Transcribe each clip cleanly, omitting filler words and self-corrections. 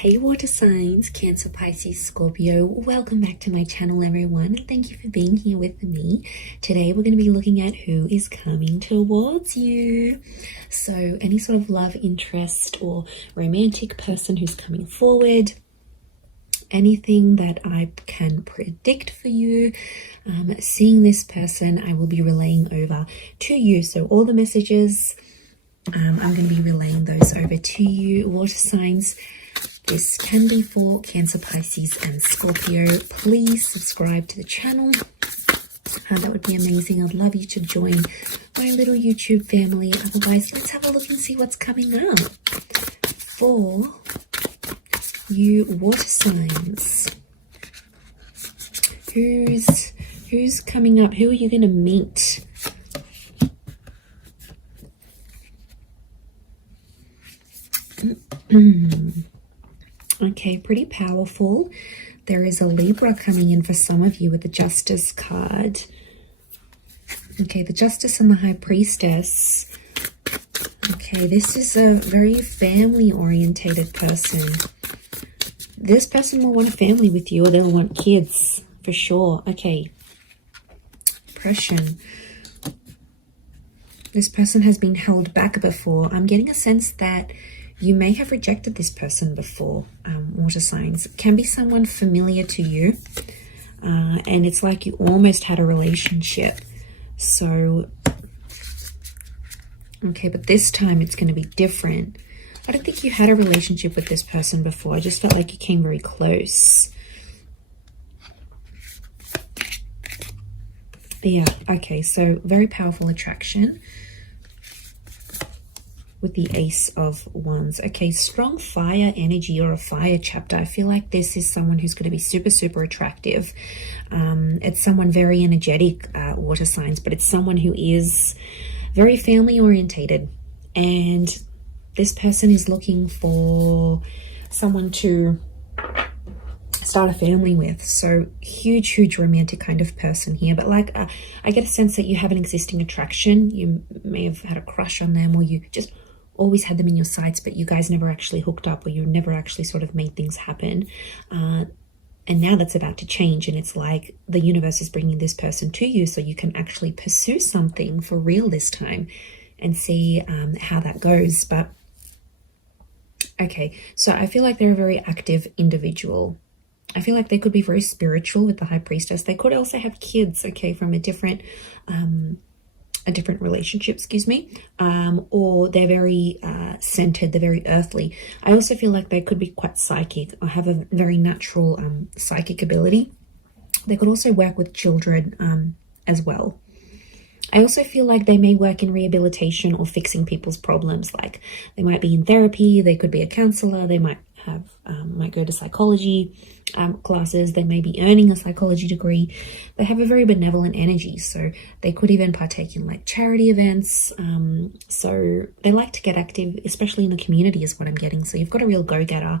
Hey water signs, Cancer, Pisces, Scorpio, welcome back to my channel everyone, and thank you for being here with me. Today we're going to be looking at who is coming towards you. So any sort of love interest or romantic person who's coming forward, anything that I can predict for you, seeing this person I will be relaying over to you. So all the messages, I'm going to be relaying those over to you, water signs. This can be for Cancer, Pisces and Scorpio. Please subscribe to the channel. That would be amazing. I'd love you to join my little YouTube family. Otherwise, let's have a look and see what's coming up for you water signs. Who's coming up? Who are you going to meet? Okay, pretty powerful. There is a Libra coming in for some of you with the Justice card. Okay, the Justice and the High Priestess. Okay, this is a very family-orientated person. This person will want a family with you, or they'll want kids, for sure. Okay, oppression. This person has been held back before. I'm getting a sense that you may have rejected this person before, water signs. It can be someone familiar to you, and it's like you almost had a relationship. So, okay, but this time it's going to be different. I don't think you had a relationship with this person before. I just felt like you came very close. Yeah, okay, so very powerful attraction with the Ace of Wands. Okay, strong fire energy or a fire chapter. I feel like this is someone who's going to be super, super attractive. It's someone very energetic, water signs, but it's someone who is very family orientated. And this person is looking for someone to start a family with. So huge romantic kind of person here. But like, I get a sense that you have an existing attraction. You may have had a crush on them, or you just always had them in your sights, but you guys never actually hooked up, or you never actually sort of made things happen. And now that's about to change, and it's like the universe is bringing this person to you so you can actually pursue something for real this time and see how that goes. But okay, so I feel like they're a very active individual. I feel like they could be very spiritual with the High Priestess. They could also have kids, okay, from a different relationship, excuse me, or they're very centered, they're very earthly. I also feel like they could be quite psychic or have a very natural psychic ability. They could also work with children as well. I also feel like they may work in rehabilitation or fixing people's problems. Like they might be in therapy, they could be a counselor, they might have might go to psychology classes, they may be earning a psychology degree. They have a very benevolent energy, so they could even partake in like charity events. So they like to get active, especially in the community is what I'm getting. So you've got a real go-getter.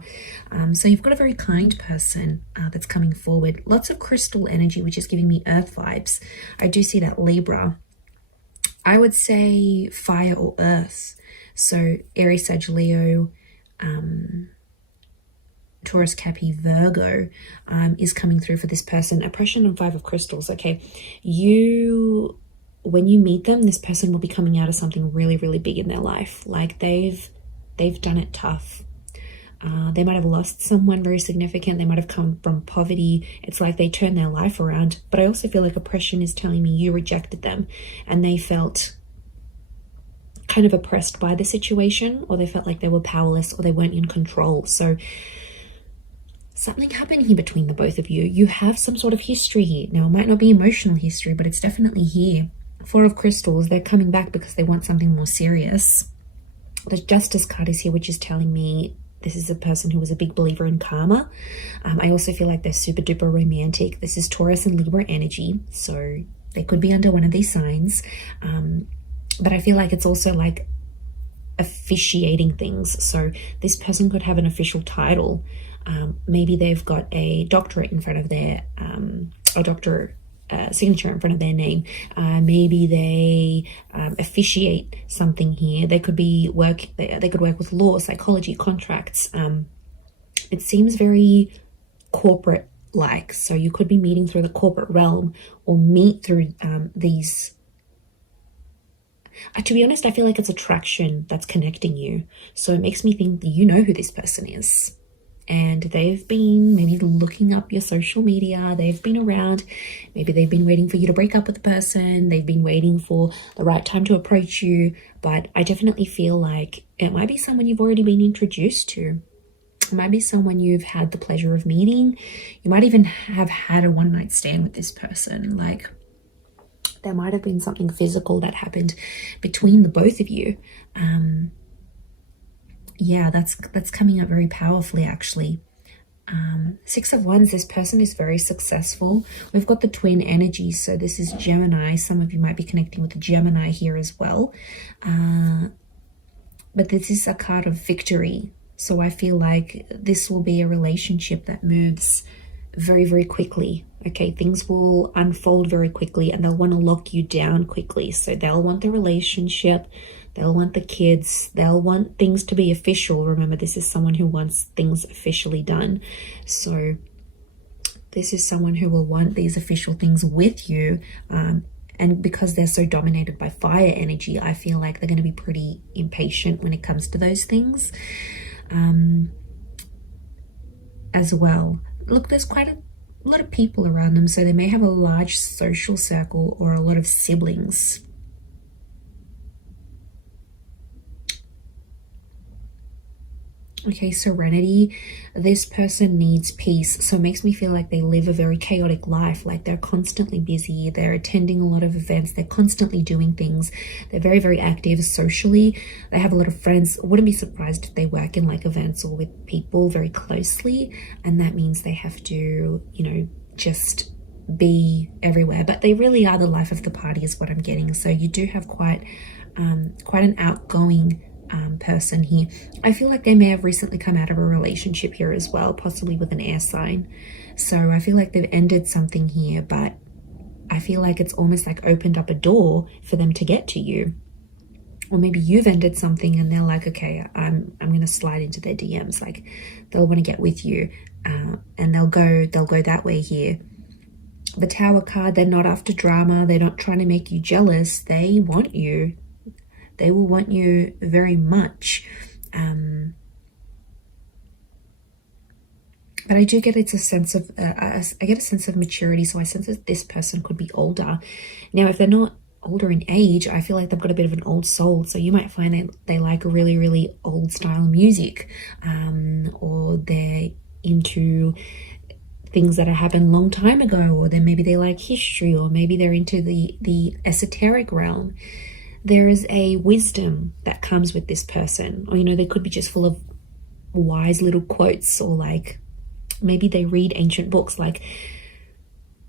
So you've got a very kind person that's coming forward. Lots of crystal energy, which is giving me earth vibes. I do see that Libra. I would say fire or earth. So Aries, Sag, Leo, Taurus, Capi, Virgo is coming through for this person. Oppression and Five of Crystals. Okay, when you meet them, this person will be coming out of something really big in their life. Like they've done it tough. They might have lost someone very significant. They might have come from poverty. It's like they turned their life around. But I also feel like oppression is telling me you rejected them, and they felt kind of oppressed by the situation, or they felt like they were powerless, or they weren't in control. So something happened here between the both of you. You have some sort of history here. Now, it might not be emotional history, but it's definitely here. Four of Crystals, they're coming back because they want something more serious. The Justice card is here, which is telling me this is a person who was a big believer in karma. I also feel like they're super duper romantic. This is Taurus and Libra energy, so they could be under one of these signs. But I feel like it's also like officiating things. So this person could have an official title. Maybe they've got a doctorate in front of their signature in front of their name. Maybe they officiate something here. They could be they could work with law, psychology, contracts, It seems very corporate like. So you could be meeting through the corporate realm or meet through these. To be honest, I feel like it's attraction that's connecting you. So it makes me think that you know who this person is. And they've been maybe looking up your social media. They've been around. Maybe they've been waiting for you to break up with the person. They've been waiting for the right time to approach you. But I definitely feel like it might be someone you've already been introduced to. It might be someone you've had the pleasure of meeting. You might even have had a one-night stand with this person. Like, there might have been something physical that happened between the both of you. Yeah, that's coming up very powerfully, actually. Six of Wands, this person is very successful. We've got the twin energy, so this is Gemini. Some of you might be connecting with the Gemini here as well. But this is a card of victory. So I feel like this will be a relationship that moves very, very quickly. Okay, things will unfold very quickly and they'll want to lock you down quickly. So they'll want the relationship, they'll want the kids, they'll want things to be official. Remember, this is someone who wants things officially done. So this is someone who will want these official things with you. And because they're so dominated by fire energy, I feel like they're going to be pretty impatient when it comes to those things. As well. Look, there's quite a lot of people around them, so they may have a large social circle or a lot of siblings. Okay, serenity. This person needs peace, so it makes me feel like they live a very chaotic life. Like, they're constantly busy, they're attending a lot of events, they're constantly doing things, they're very, very active socially, they have a lot of friends. Wouldn't be surprised if they work in like events or with people very closely, and that means they have to, you know, just be everywhere. But they really are the life of the party is what I'm getting. So you do have quite an outgoing person here. I feel like they may have recently come out of a relationship here as well, possibly with an air sign. So I feel like they've ended something here, but I feel like it's almost like opened up a door for them to get to you. Or maybe you've ended something and they're like, okay, I'm going to slide into their DMs. Like, they'll want to get with you, and they'll go that way here. The Tower card, they're not after drama. They're not trying to make you jealous. They want you. They will want you very much. But I do get it's a sense of, I get a sense of maturity. So I sense that this person could be older. Now, if they're not older in age, I feel like they've got a bit of an old soul. So you might find that they like really, really old style music, or they're into things that happened a long time ago, or then maybe they like history, or maybe they're into the esoteric realm. There is a wisdom that comes with this person, or, you know, they could be just full of wise little quotes, or like maybe they read ancient books. Like,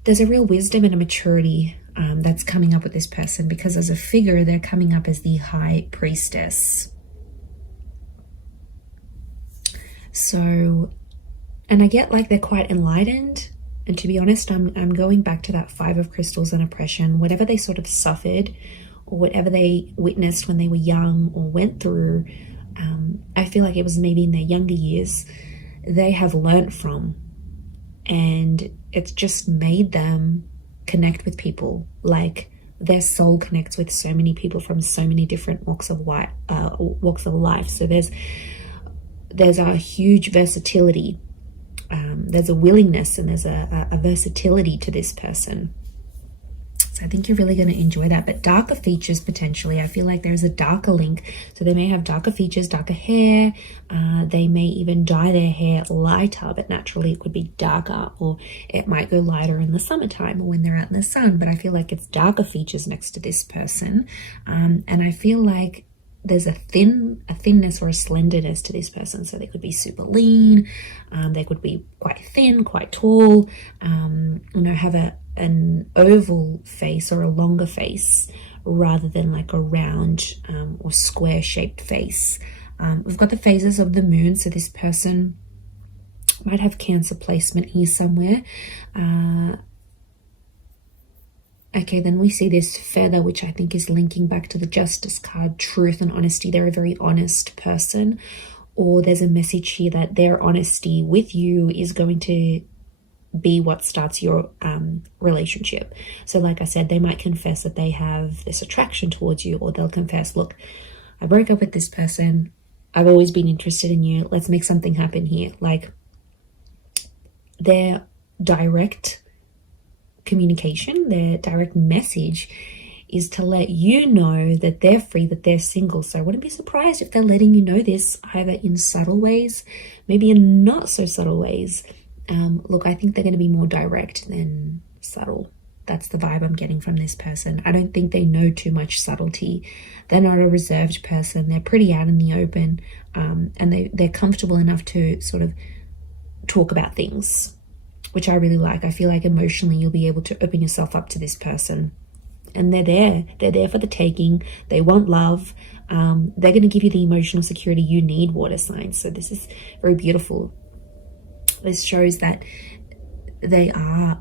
there's a real wisdom and a maturity that's coming up with this person, because as a figure, they're coming up as the High Priestess. So, and I get like they're quite enlightened. And to be honest, I'm going back to that Five of Crystals and oppression. Whatever they sort of suffered, or whatever they witnessed when they were young or went through, I feel like it was maybe in their younger years, they have learnt from. And it's just made them connect with people. Like, their soul connects with so many people from so many different walks of life. So there's a huge versatility. There's a willingness and there's a versatility to this person. So I think you're really going to enjoy that. But darker features, potentially, I feel like there's a darker link. So they may have darker features, darker hair. They may even dye their hair lighter, but naturally it could be darker, or it might go lighter in the summertime or when they're out in the sun. But I feel like it's darker features next to this person. And I feel like there's a thinness or a slenderness to this person. So they could be super lean. They could be quite thin, quite tall, have an oval face or a longer face rather than like a round or square shaped face. We've got the phases of the moon. So this person might have Cancer placement here somewhere. Okay, then we see this feather, which I think is linking back to the Justice card, truth and honesty. They're a very honest person, or there's a message here that their honesty with you is going to be what starts your relationship. So like I said, they might confess that they have this attraction towards you, or they'll confess, look, I broke up with this person, I've always been interested in you, let's make something happen here. Like, their direct communication, their direct message is to let you know that they're free, that they're single. So I wouldn't be surprised if they're letting you know this either in subtle ways, maybe in not so subtle ways. Look, I think they're going to be more direct than subtle. That's the vibe I'm getting from this person. I don't think they know too much subtlety. They're not a reserved person. They're pretty out in the open, and they're comfortable enough to sort of talk about things, which I really like. I feel like emotionally you'll be able to open yourself up to this person. And they're there for the taking. They want love. They're going to give you the emotional security you need, water signs. So this is very beautiful. This shows that they are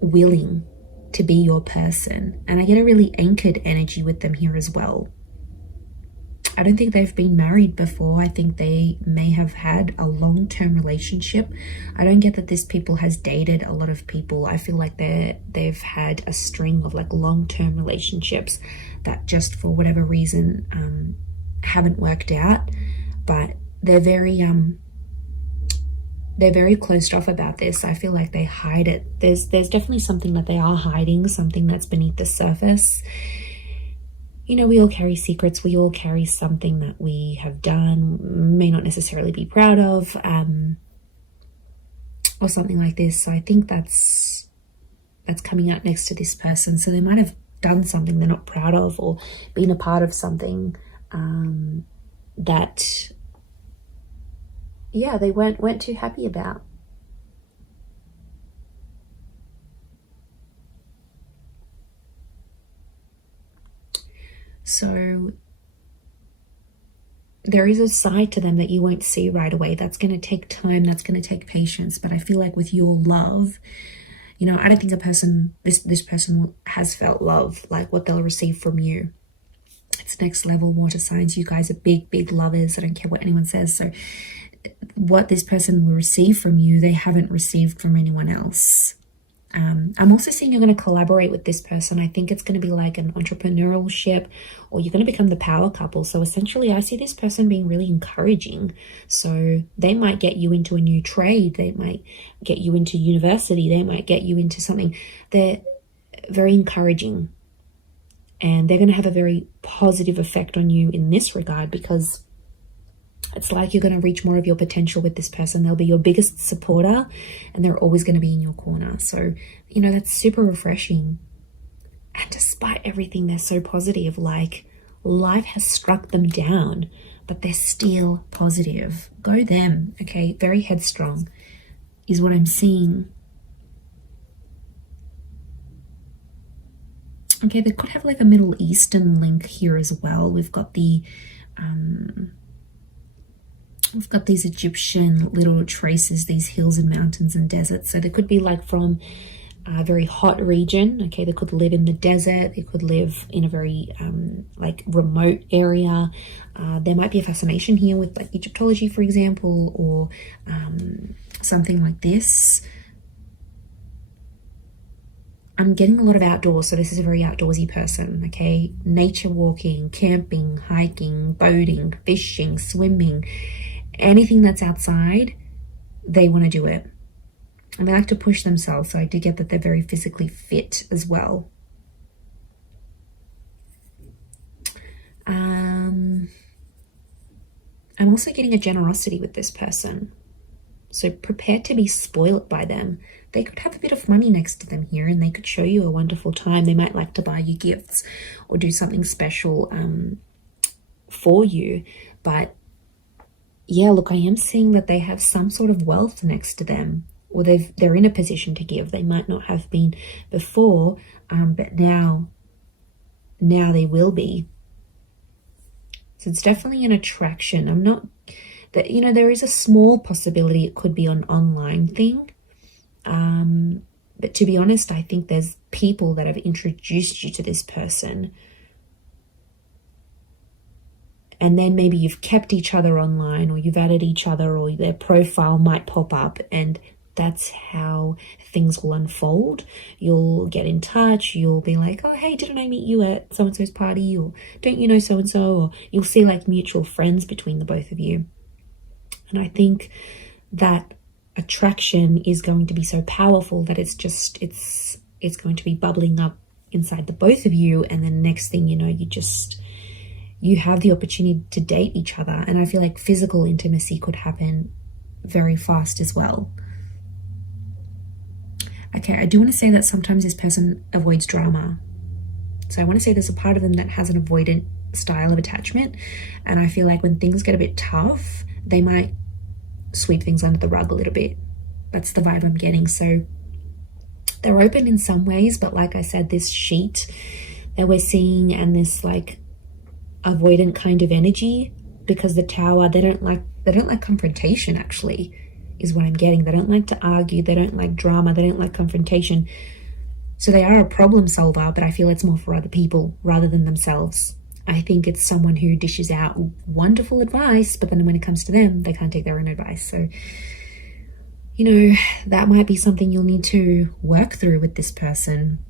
willing to be your person. And I get a really anchored energy with them here as well. I don't think they've been married before. I think they may have had a long-term relationship. I don't get that this people has dated a lot of people. I feel like they've had a string of like long-term relationships that just for whatever reason haven't worked out. But they're very closed off about this. I feel like they hide it. There's definitely something that they are hiding, something that's beneath the surface. You know, we all carry secrets. We all carry something that we have done, may not necessarily be proud of, or something like this. So I think that's coming out next to this person. So they might have done something they're not proud of, or been a part of something that, yeah, they weren't too happy about. So there is a side to them that you won't see right away. That's going to take time. That's going to take patience. But I feel like with your love, you know, I don't think this person has felt love like what they'll receive from you. It's next level, water signs. You guys are big, big lovers. I don't care what anyone says. So what this person will receive from you, they haven't received from anyone else. I'm also seeing you're going to collaborate with this person. I think it's going to be like an entrepreneurial ship, or you're going to become the power couple. So essentially, I see this person being really encouraging. So they might get you into a new trade. They might get you into university. They might get you into something. They're very encouraging. And they're going to have a very positive effect on you in this regard, because it's like you're going to reach more of your potential with this person. They'll be your biggest supporter, and they're always going to be in your corner. So, you know, that's super refreshing. And despite everything, they're so positive. Like, life has struck them down, but they're still positive. Go them, okay? Very headstrong is what I'm seeing. Okay, they could have like a Middle Eastern link here as well. We've got these Egyptian little traces, these hills and mountains and deserts. So they could be like from a very hot region. Okay, they could live in the desert. They could live in a very like remote area. There might be a fascination here with like Egyptology, for example, or something like this. I'm getting a lot of outdoors, so this is a very outdoorsy person, okay? Nature walking, camping, hiking, boating, fishing, swimming, anything that's outside, they want to do it. And they like to push themselves, so I do get that they're very physically fit as well. I'm also getting a generosity with this person. So prepare to be spoiled by them. They could have a bit of money next to them here, and they could show you a wonderful time. They might like to buy you gifts or do something special for you. But yeah, look, I am seeing that they have some sort of wealth next to them, or they're in a position to give. They might not have been before, but now they will be. So it's definitely an attraction. I'm not that, you know, there is a small possibility it could be an online thing. But to be honest, I think there's people that have introduced you to this person. and then maybe you've kept each other online, or you've added each other, or their profile might pop up, and that's how things will unfold. You'll get in touch, you'll be like, oh hey, didn't I meet you at so-and-so's party, or don't you know so-and-so, or you'll see like mutual friends between the both of you. And I think that attraction is going to be so powerful that it's going to be bubbling up inside the both of you, and then next thing you know, you have the opportunity to date each other. And I feel like physical intimacy could happen very fast as well. Okay, I do want to say that sometimes this person avoids drama. So I want to say there's a part of them that has an avoidant style of attachment, and I feel like when things get a bit tough, they might sweep things under the rug a little bit. That's the vibe I'm getting. So they're open in some ways, but like I said, this sheet that we're seeing and this like avoidant kind of energy, because the Tower, they don't like confrontation, actually, is what I'm getting. They don't like to argue, they don't like drama, they don't like confrontation. So they are a problem solver, but I feel it's more for other people rather than themselves. I think it's someone who dishes out wonderful advice, but then when it comes to them, they can't take their own advice. So, you know, that might be something you'll need to work through with this person.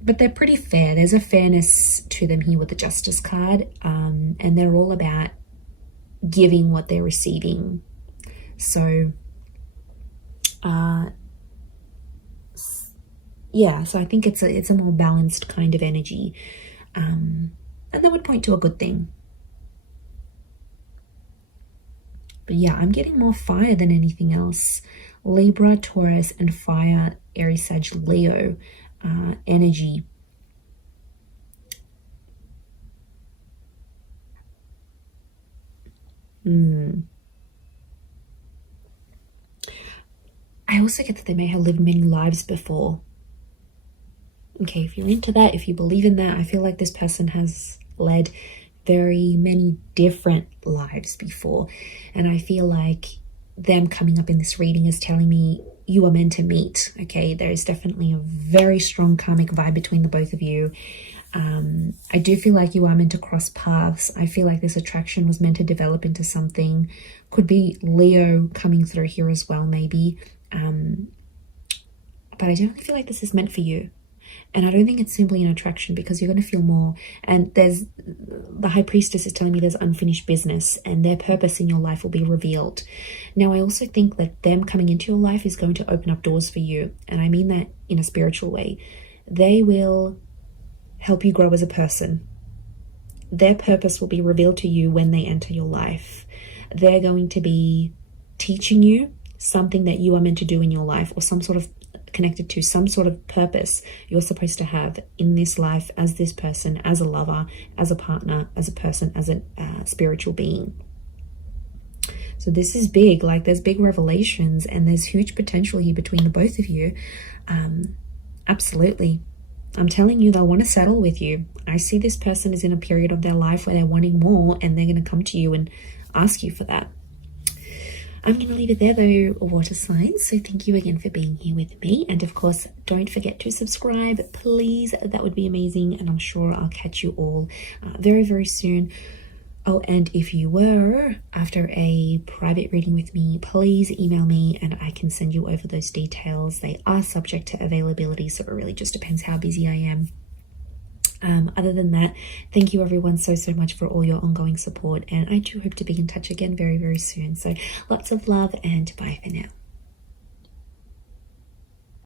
But they're pretty fair. There's a fairness to them here with the Justice card, and they're all about giving what they're receiving. So, yeah, so I think it's a more balanced kind of energy. And that would point to a good thing. But yeah, I'm getting more fire than anything else. Libra, Taurus, and fire, Aries, Sag, Leo energy. I also get that they may have lived many lives before. Okay, if you're into that, if you believe in that, I feel like this person has led very many different lives before. And I feel like them coming up in this reading is telling me you are meant to meet. Okay, there is definitely a very strong karmic vibe between the both of you. I do feel like you are meant to cross paths. I feel like this attraction was meant to develop into something. Could be Leo coming through here as well, maybe. But I definitely feel like this is meant for you. And I don't think it's simply an attraction, because you're going to feel more. And there's the High Priestess is telling me there's unfinished business, and their purpose in your life will be revealed. Now, I also think that them coming into your life is going to open up doors for you. And I mean that in a spiritual way. They will help you grow as a person. Their purpose will be revealed to you when they enter your life. They're going to be teaching you something that you are meant to do in your life, or some sort of connected to some sort of purpose you're supposed to have in this life as this person, as a lover, as a partner, as a person, as a spiritual being. So this is big. Like, there's big revelations, and there's huge potential here between the both of you. Absolutely. I'm telling you, they'll want to settle with you. I see this person is in a period of their life where they're wanting more, and they're going to come to you and ask you for that. I'm going to leave it there though, water signs. So thank you again for being here with me. And of course, don't forget to subscribe, please. That would be amazing. And I'm sure I'll catch you all very, very soon. Oh, and if you were after a private reading with me, please email me and I can send you over those details. They are subject to availability, so it really just depends how busy I am. Other than that, thank you everyone so much for all your ongoing support, and I do hope to be in touch again very, very soon. So lots of love, and bye for now.